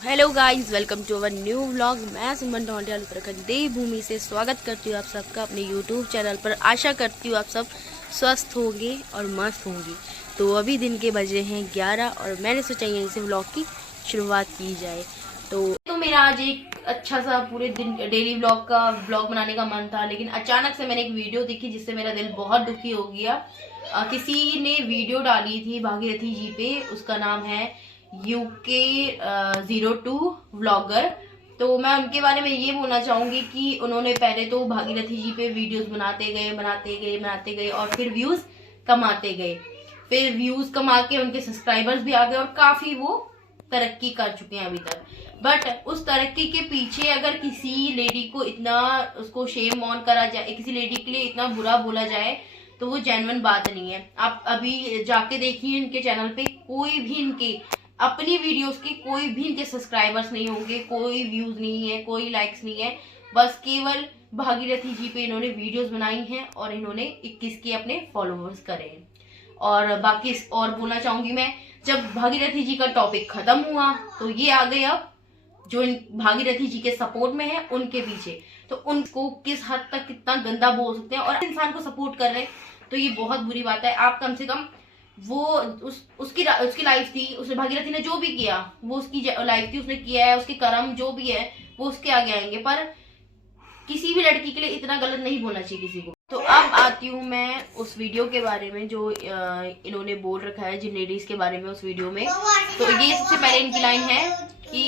Hello guys, welcome to our new vlog. मैं सिमरन ढोंडियाल उत्तराखंड देवभूमि से स्वागत करती हूँ आप सबका अपने यूट्यूब चैनल पर। आशा करती हूँ आप सब स्वस्थ होंगे और मस्त होंगे। तो अभी दिन के बजे हैं 11 और मैंने सोचा यहीं से व्लॉग की शुरुआत की जाए। तो मेरा आज एक अच्छा सा पूरे दिन डेली व्लॉग बनाने का मन था, लेकिन अचानक से मैंने एक वीडियो देखी जिससे मेरा दिल बहुत दुखी हो गया। किसी ने वीडियो डाली थी भागीरथी जी पे, उसका नाम है UK 02 व्लॉगर। तो मैं उनके बारे में ये बोलना चाहूंगी कि उन्होंने पहले तो भागीरथी जी पे वीडियोस बनाते गए और फिर व्यूज कमाते गए। फिर व्यूज कमा के उनके सब्सक्राइबर्स भी आ गए और काफी वो तरक्की कर चुके हैं अभी तक। बट उस तरक्की के पीछे अगर किसी लेडी को इतना उसको शेम ऑन करा जाए, किसी लेडी के लिए इतना बुरा बोला जाए, तो वो जेन्युइन बात नहीं है। आप अभी जाके देखिए इनके चैनल पे कोई भी इनके अपनी वीडियोस के कोई भी इनके सब्सक्राइबर्स नहीं होंगे, कोई व्यूज नहीं है, कोई लाइक्स नहीं है। बस केवल भागीरथी जी पे इन्होंने वीडियोस बनाई हैं और इन्होंने 21 के अपने फॉलोअर्स करे हैं। और बाकी और बोलना चाहूंगी मैं, जब भागीरथी जी का टॉपिक खत्म हुआ तो ये आ गए अब जो भागीरथी जी के सपोर्ट में है उनके पीछे। तो उनको किस हद तक कितना गंदा बोल सकते हैं और इंसान को सपोर्ट कर रहे हैं, तो ये बहुत बुरी बात है। आप कम से कम वो उसकी लाइफ थी, उसने भागीरथी ने जो भी किया वो उसकी लाइफ थी, उसने किया है, उसके कर्म जो भी है वो उसके आगे आएंगे। पर किसी भी लड़की के लिए इतना गलत नहीं बोलना चाहिए किसी को। तो अब आती हूँ मैं उस वीडियो के बारे में जो इन्होंने बोल रखा है जिन लेडीज के बारे में उस वीडियो में। तो ये सबसे पहले इनकी लाइन है कि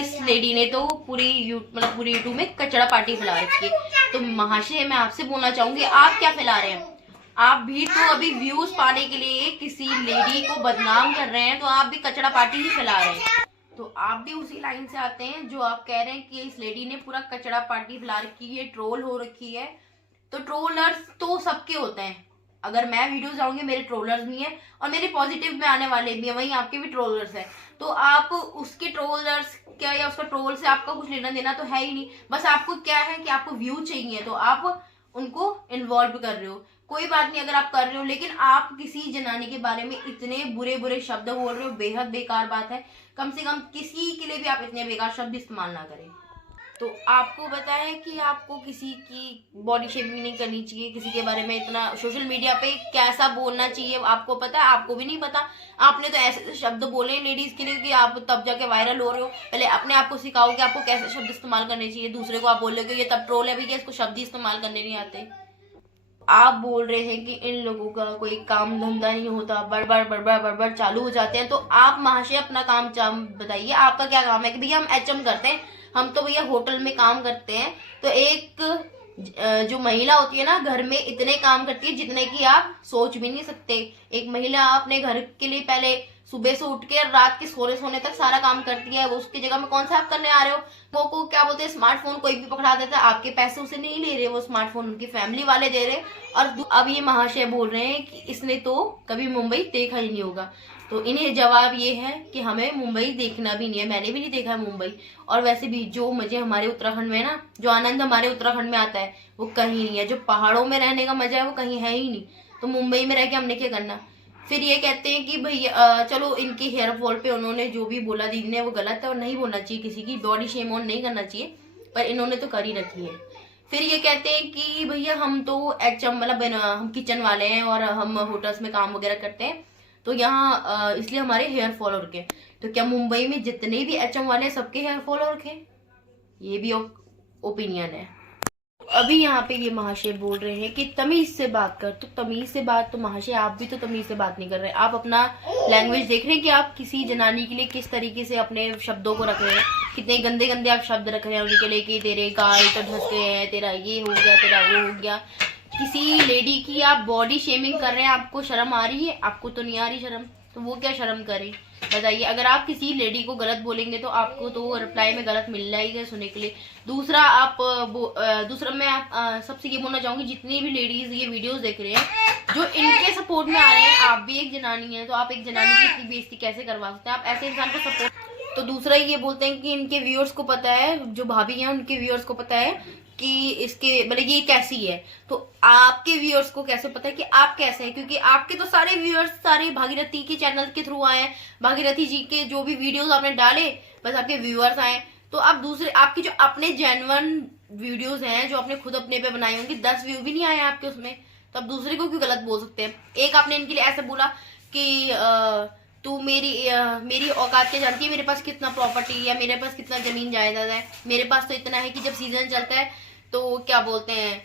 इस लेडी ने तो पूरी यूट्यूब में कचरा पार्टी फैला रखी है। तो महाशय, मैं आपसे बोलना चाहूंगी, आप क्या फैला रहे हैं? आप भी तो अभी व्यूज पाने के लिए किसी लेडी को बदनाम कर रहे हैं, तो आप भी कचरा पार्टी ही फैला रहे हैं। तो आप भी उसी लाइन से आते हैं जो आप कह रहे हैं कि इस लेडी ने पूरा कचरा पार्टी फैला रखी है, ट्रोल हो रखी है। तो ट्रोलर्स तो सबके होते हैं। अगर मैं वीडियोस डालूंगी मेरे ट्रोलर्स भी हैं और मेरे पॉजिटिव में आने वाले भी हैं, वहीं आपके भी ट्रोलर्स हैं। तो आप उसके ट्रोलर्स क्या या उसका ट्रोल से आपका कुछ लेना देना तो है ही नहीं। बस आपको क्या है कि आपको व्यू चाहिए, तो आप उनको इन्वॉल्व कर रहे हो। कोई बात नहीं अगर आप कर रहे हो, लेकिन आप किसी जनानी के बारे में इतने बुरे बुरे शब्द बोल रहे हो, बेहद बेकार बात है। कम से कम किसी के लिए भी आप इतने बेकार शब्द इस्तेमाल ना करें। तो आपको पता है कि आपको किसी की बॉडी शेमिंग नहीं करनी चाहिए, किसी के बारे में इतना सोशल मीडिया पे कैसा बोलना चाहिए आपको पता है? आपको भी नहीं पता। आपने तो ऐसे शब्द बोले लेडीज के लिए कि आप तब जाके वायरल हो रहे हो। पहले अपने आप को सिखाओ कि आपको कैसे शब्द इस्तेमाल करने चाहिए। दूसरे को आप बोल रहे हो ये तब ट्रोल है भैया, इसको शब्द ही इस्तेमाल करने नहीं आते। आप बोल रहे हैं कि इन लोगों का कोई काम धंधा नहीं होता, बड़बड़ चालू हो जाते हैं। तो आप महाशय अपना काम बताइए, आपका क्या काम है? कि भैया हम HM करते हैं, हम तो भैया होटल में काम करते हैं। तो एक जो महिला होती है ना घर में इतने काम करती है जितने की आप सोच भी नहीं सकते। एक महिला अपने घर के लिए पहले सुबह से उठ के रात के सोने तक सारा काम करती है। वो उसकी जगह में कौन सा आप करने आ रहे हो? वो को क्या बोलते हैं, स्मार्टफोन कोई भी पकड़ा देता है। आपके पैसे उसे नहीं ले रहे, वो स्मार्टफोन उनकी फैमिली वाले दे रहे। और अब ये महाशय बोल रहे हैं कि इसने तो कभी मुंबई देखा ही नहीं होगा। तो इन्हें जवाब ये है कि हमें मुंबई देखना भी नहीं है, मैंने भी नहीं देखा है मुंबई। और वैसे भी जो मजे हमारे उत्तराखंड में है ना, जो आनंद हमारे उत्तराखंड में आता है वो कहीं नहीं है। जो पहाड़ों में रहने का मजा है वो कहीं है ही नहीं। तो मुंबई में रह के हमने क्या करना? फिर ये कहते हैं कि भैया चलो इनके हेयर फॉल पे उन्होंने जो भी बोला दीदी ने वो गलत है और नहीं बोलना चाहिए, किसी की बॉडी शेम ऑन नहीं करना चाहिए, पर इन्होंने तो कर ही रखी है। फिर ये कहते हैं कि भैया हम तो HM हम किचन वाले हैं और हम होटल्स में काम वगैरह करते हैं, तो यहाँ इसलिए हमारे हेयर फॉल हो रखे। तो क्या मुंबई में जितने भी HM वाले हैं सबके हेयर फॉल हो रखे? ये भी ओपिनियन है। अभी यहाँ पे ये महाशय बोल रहे हैं कि तमीज से बात कर। तो तमीज से बात, तो महाशय आप भी तो तमीज से बात नहीं कर रहे। आप अपना लैंग्वेज देख रहे हैं कि आप किसी जनानी के लिए किस तरीके से अपने शब्दों को रख रहे हैं। कितने गंदे गंदे आप शब्द रख रहे हैं उनके लिए कि तेरे गाल तो धस गए हैं, तेरा ये हो गया, तेरा वो हो गया। किसी लेडी की आप बॉडी शेमिंग कर रहे हैं, आपको शर्म आ रही है? आपको तो नहीं आ रही शर्म, तो वो क्या शर्म करे बताइए? अगर आप किसी लेडी को गलत बोलेंगे तो आपको तो रिप्लाई में गलत मिल जाएगा सुनने के लिए। दूसरा मैं आप सबसे ये बोलना चाहूंगी, जितनी भी लेडीज ये वीडियोस देख रहे हैं जो इनके सपोर्ट में आ रहे हैं, आप भी एक जनानी है, तो आप एक जनानी की इतनी बेइज्जती कैसे करवा सकते हैं? आप ऐसे इंसान को सपोर्ट। तो दूसरा ये बोलते हैं कि इनके व्यूअर्स को पता है, जो भाभी हैं उनके व्यूअर्स को पता है कि इसके मतलब ये कैसी है, तो आपके व्यूअर्स को कैसे पता है कि आप कैसे हैं? क्योंकि आपके तो सारे व्यूअर्स सारे भागीरथी के चैनल के थ्रू आए हैं, भागीरथी जी के जो भी वीडियोस आपने डाले बस आपके व्यूअर्स आए। तो आप दूसरे आपके जो अपने जेन्युइन वीडियोस हैं जो आपने खुद अपने पे बनाई होंगी, 10 व्यू भी नहीं आए आपके उसमें, तो आप दूसरे को क्यों गलत बोल सकते हैं? एक आपने इनके लिए ऐसे बोला कि तू मेरी औकात क्या जानती है, मेरे पास कितना प्रॉपर्टी या मेरे पास कितना जमीन जायदाद है, मेरे पास तो इतना है कि जब सीजन चलता है तो क्या बोलते हैं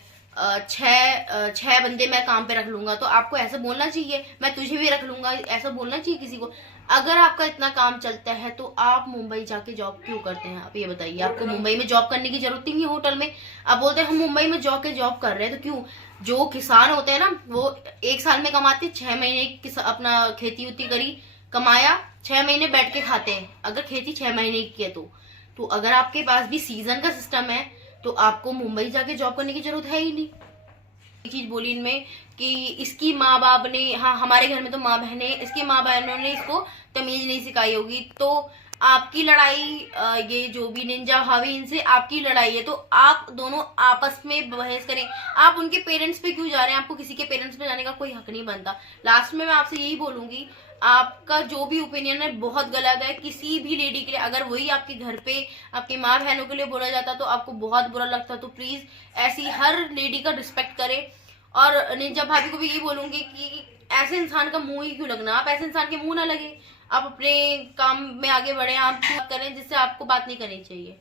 छह बंदे मैं काम पे रख लूंगा। तो आपको ऐसा बोलना चाहिए, मैं तुझे भी रख लूंगा, ऐसा बोलना चाहिए किसी को? अगर आपका इतना काम चलता है तो आप मुंबई जाके जॉब क्यों करते हैं? आप ये बताइए, आपको मुंबई में जॉब करने की जरूरत ही नहीं है होटल में। आप बोलते हैं हम मुंबई में जॉब कर रहे हैं, तो क्यों? जो किसान होते हैं ना वो 1 साल में कमाते, 6 महीने अपना खेती उती करी, कमाया, 6 महीने बैठ के खाते हैं अगर खेती 6 महीने की है तो अगर आपके पास भी सीजन का सिस्टम है तो आपको मुंबई जाके जॉब करने की जरूरत है ही नहीं। एक चीज बोली इनमें कि इसकी माँ बाप ने, हाँ हमारे घर में तो माँ बहने, इसकी माँ बहनों ने इसको तमीज नहीं सिखाई होगी। तो आपकी लड़ाई, ये जो भी निंजा भाभी इनसे आपकी लड़ाई है, तो आप दोनों आपस में बहस करें। आप उनके पेरेंट्स पे क्यों जा रहे हैं? आपको किसी के पेरेंट्स पे जाने का कोई हक नहीं बनता। लास्ट में मैं आपसे यही बोलूंगी, आपका जो भी ओपिनियन है बहुत गलत है किसी भी लेडी के लिए। अगर वही आपके घर पे आपकी माँ बहनों के लिए बोला जाता तो आपको बहुत बुरा लगता। तो प्लीज ऐसी हर लेडी का रिस्पेक्ट करें। और निंजा भाभी को भी यही बोलूंगी कि ऐसे इंसान का मुंह ही क्यों लगना, आप ऐसे इंसान के मुंह ना लगे, आप अपने काम में आगे बढ़े, आप करें जिससे आपको बात नहीं करनी चाहिए।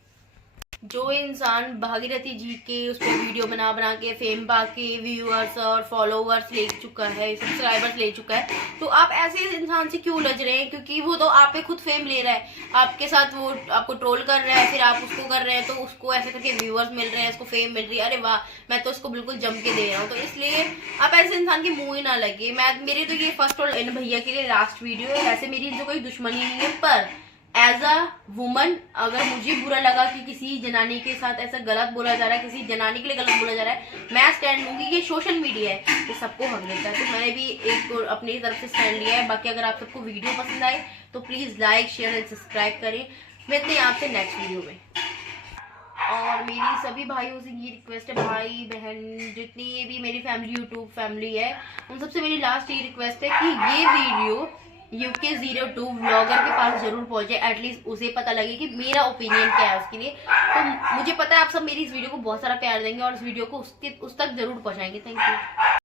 जो इंसान भागीरथी जी के उस पर वीडियो बना बना के फेम पा के व्यूअर्स और फॉलोवर्स ले चुका है, सब्सक्राइबर्स ले चुका है, तो आप ऐसे इंसान से क्यों लज रहे हैं? क्योंकि वो तो आप पे खुद फेम ले रहा है, आपके साथ वो आपको ट्रोल कर रहा है, फिर आप उसको कर रहे हैं, तो उसको ऐसे करके व्यूअर्स मिल रहे हैं, उसको फेम मिल रही है, अरे वाह मैं तो उसको बिल्कुल जम के दे रहा हूँ। तो इसलिए आप ऐसे इंसान के मुंह ही ना लगे। मेरे तो ये फर्स्ट और इन भैया के लिए लास्ट वीडियो है। वैसे मेरी इनसे कोई दुश्मनी नहीं है, पर एज अ वुमन अगर मुझे बुरा लगा कि किसी जनानी के साथ ऐसा गलत बोला जा रहा है, किसी जनानी के लिए गलत बोला जा रहा है, मैं स्टैंड लूंगी। ये सोशल मीडिया है, ये सबको हक देता है, तो मैंने भी एक अपनी तरफ से स्टैंड लिया है। बाकी अगर आप सबको वीडियो पसंद आए तो please like share and subscribe करें। मिलते हैं आपसे नेक्स्ट वीडियो में। और मेरी सभी भाइयों से ये रिक्वेस्ट है, भाई बहन जितनी भी मेरी फैमिली यूट्यूब फैमिली है, उन सबसे मेरी लास्ट ये रिक्वेस्ट है कि ये वीडियो UK02 व्लॉगर के पास जरूर पहुंचे, एटलीस्ट उसे पता लगे कि मेरा ओपिनियन क्या है उसके लिए। तो मुझे पता है आप सब मेरी इस वीडियो को बहुत सारा प्यार देंगे और इस वीडियो को उस तक जरूर पहुंचाएंगे। Thank you.